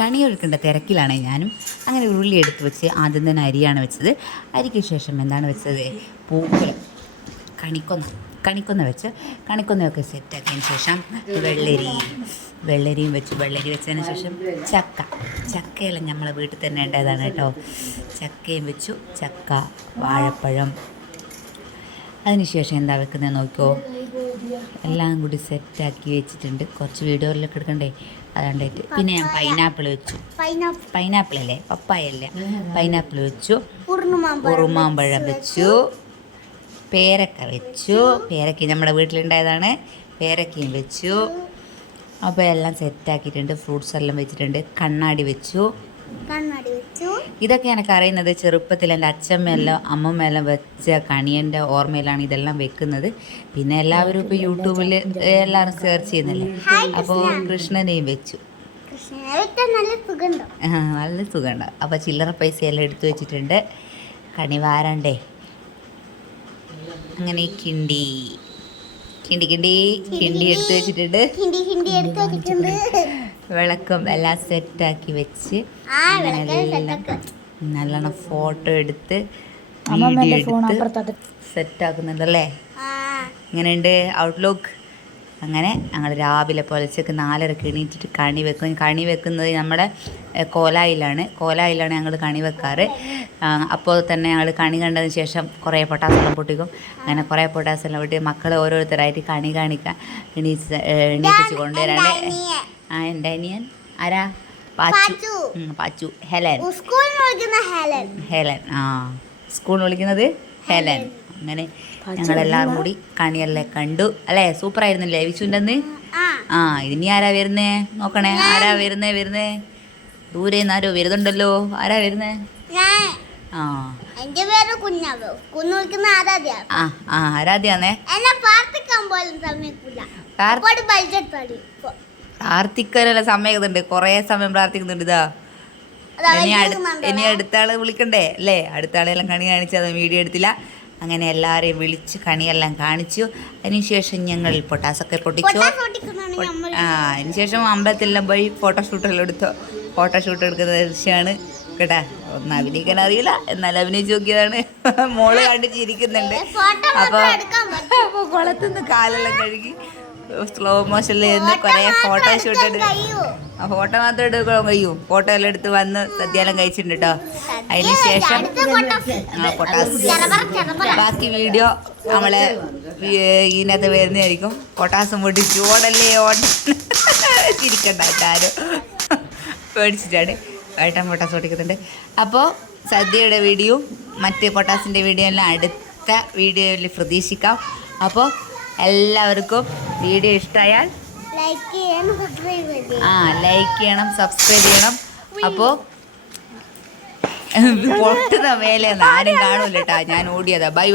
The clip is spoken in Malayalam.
കണി ഒഴുക്കേണ്ട തിരക്കിലാണ് ഞാനും. അങ്ങനെ ഉരുളി എടുത്ത് വെച്ച് ആദ്യം തന്നെ അരിയാണ് വെച്ചത്. അരിക്ക് ശേഷം എന്താണ് വെച്ചത്, പൂക്കലം, കണിക്കൊന്ന വെച്ച് കണിക്കൊന്നയൊക്കെ സെറ്റാക്കിയതിന് ശേഷം വെള്ളരിയും വെച്ചു. വെള്ളരി വെച്ചതിന് ശേഷം ചക്കയെല്ലാം നമ്മളെ വീട്ടിൽ തന്നെ ഉണ്ടായതാണ് കേട്ടോ. ചക്കയും വെച്ചു, ചക്ക, വാഴപ്പഴം. അതിനുശേഷം എന്താ വെക്കുന്നത് നോക്കിയോ, എല്ലാം കൂടി സെറ്റാക്കി വെച്ചിട്ടുണ്ട്. കുറച്ച് വീഡിയോയിലൊക്കെ എടുക്കണ്ടേ, അതുകൊണ്ടായിട്ട്. പിന്നെ ഞാൻ പൈനാപ്പിൾ വെച്ചു. പൈനാപ്പിൾ അല്ലേ, പപ്പായല്ലേ, പൈനാപ്പിൾ വെച്ചു. ഉറുമാമ്പഴം വെച്ചു. പേരക്ക വെച്ചു. പേരക്ക നമ്മുടെ വീട്ടിലുണ്ടായതാണ്. പേരക്കയും വെച്ചു. അപ്പോൾ എല്ലാം സെറ്റാക്കിയിട്ടുണ്ട്. ഫ്രൂട്ട്സ് എല്ലാം വെച്ചിട്ടുണ്ട്. കണ്ണാടി വെച്ചു. ഇതൊക്കെ എനിക്ക് അറിയുന്നത് ചെറുപ്പത്തിൽ എൻ്റെ അച്ഛമ്മയെല്ലാം അമ്മമ്മയെല്ലാം വെച്ച കണിയൻ്റെ ഓർമ്മയിലാണ് ഇതെല്ലാം വെക്കുന്നത്. പിന്നെ എല്ലാവരും ഇപ്പോൾ യൂട്യൂബിൽ എല്ലാവരും സെർച്ച് ചെയ്യുന്നില്ലേ. അപ്പോൾ കൃഷ്ണനെയും വെച്ചു. നല്ല സുഖമുണ്ട്. അപ്പോൾ ചില്ലറ പൈസയെല്ലാം എടുത്തു വെച്ചിട്ടുണ്ട്. കണി വാരണ്ടേ, അങ്ങനെ കിണ്ടി എടുത്തു വെച്ചിട്ടുണ്ട്. വിളക്കം എല്ലാം സെറ്റാക്കി വെച്ച് നല്ലോണം ഫോട്ടോ എടുത്ത് വീഡിയോ എടുത്ത് സെറ്റാക്കുന്നുണ്ടല്ലേ. ഇങ്ങനെയുണ്ട് ഔട്ട്ലുക്ക്. അങ്ങനെ ഞങ്ങൾ രാവിലെ പുലച്ചക്ക് 4:30 എണീറ്റിട്ട് കണി വെക്കുന്നത് നമ്മുടെ കോലായിലാണ് ഞങ്ങൾ കണി വെക്കാറ്. അപ്പോൾ തന്നെ ഞങ്ങൾ കണി കണ്ടതിന് ശേഷം കുറേ പൊട്ടാസെല്ലാം പൊട്ടിക്കും. അങ്ങനെ കുറേ പൊട്ടാസെല്ലാം പൊട്ടി മക്കളെ ഓരോരുത്തരായിട്ട് കണി കാണിക്കാൻ എണീപ്പിച്ച് കൊണ്ടുവരാണ്ട്. എൻ്റെ അനിയൻ ആരാ, പാച്ചു, ഹെലൻ. സ്കൂളിൽ വിളിക്കുന്നത് ഹെലൻ. അങ്ങനെ ഞങ്ങളെല്ലാവരും കൂടി കണിയെല്ലാം കണ്ടു അല്ലേ. സൂപ്പറായിരുന്നില്ലേ വിഷുവിൻ്റെ അന്ന്? ഇനി ആരാ വരുന്നേ നോക്കണേ. ആരാ വരുന്നേ ദൂരെ നിന്ന് ആരോ വരുന്നുണ്ടല്ലോ. ആരാ വരുന്നേ? ആരാധ്യാന്നേ. പ്രാർത്ഥിക്കാനല്ല സമയക്കുന്നുണ്ട്, കുറേ സമയം പ്രാർത്ഥിക്കുന്നുണ്ട്. ഇതാ ഇനി അടുത്ത ആള് വിളിക്കണ്ടേ അല്ലേ. അടുത്ത ആളെല്ലാം കണി കാണിച്ചത് വീഡിയോ എടുത്തില്ല. അങ്ങനെ എല്ലാവരെയും വിളിച്ച് കണിയെല്ലാം കാണിച്ചു. അതിനുശേഷം ഞങ്ങൾ പൊട്ടാസൊക്കെ പൊട്ടിച്ചു. അതിനുശേഷം അമ്പലത്തിലെല്ലാം പോയി ഫോട്ടോഷൂട്ട് എടുക്കുന്ന ദൃശ്യമാണ് കേട്ടാ. ഒന്നും അഭിനയിക്കാൻ അറിയില്ല, എന്നാലും അഭിനയിച്ച് നോക്കിയതാണ്. മോള് കണ്ട് ചിരിക്കുന്നുണ്ട്. അപ്പോൾ കുളത്തുനിന്ന് കാലെല്ലാം കഴുകി സ്ലോ മോഷനിൽ നിന്ന് കുറേ ഫോട്ടോഷൂട്ട് ഫോട്ടോ മാത്രം എടുക്കാൻ കഴിയും. ഫോട്ടോ എല്ലാം എടുത്ത് വന്ന് സദ്യയെല്ലാം കഴിച്ചിട്ടുണ്ട് കേട്ടോ. അതിന് ശേഷം ബാക്കി വീഡിയോ നമ്മളെ ഇതിനകത്ത് വരുന്നതായിരിക്കും. പൊട്ടാസും പൊട്ടിച്ചു. ഓടല്ലേ ചിരിക്കണ്ട ആരും പേടിച്ചിട്ടാണ് ഏട്ടൻ പൊട്ടാസ് പൊട്ടിക്കുന്നുണ്ട്. അപ്പോൾ സദ്യയുടെ വീഡിയോ മറ്റ് പൊട്ടാസിൻ്റെ വീഡിയോ എല്ലാം അടുത്ത വീഡിയോയിൽ പ്രതീക്ഷിക്കാം. അപ്പോൾ എല്ലാവർക്കും വീഡിയോ ഇഷ്ടമായാൽ ലൈക്ക് ചെയ്യണം, സബ്സ്ക്രൈബ് ചെയ്യണം. അപ്പോൾ പൊട്ടുന്ന മേലെ ആരും കാണൂല കേട്ടാ, ഞാൻ ഓടിയതാ. ബൈ.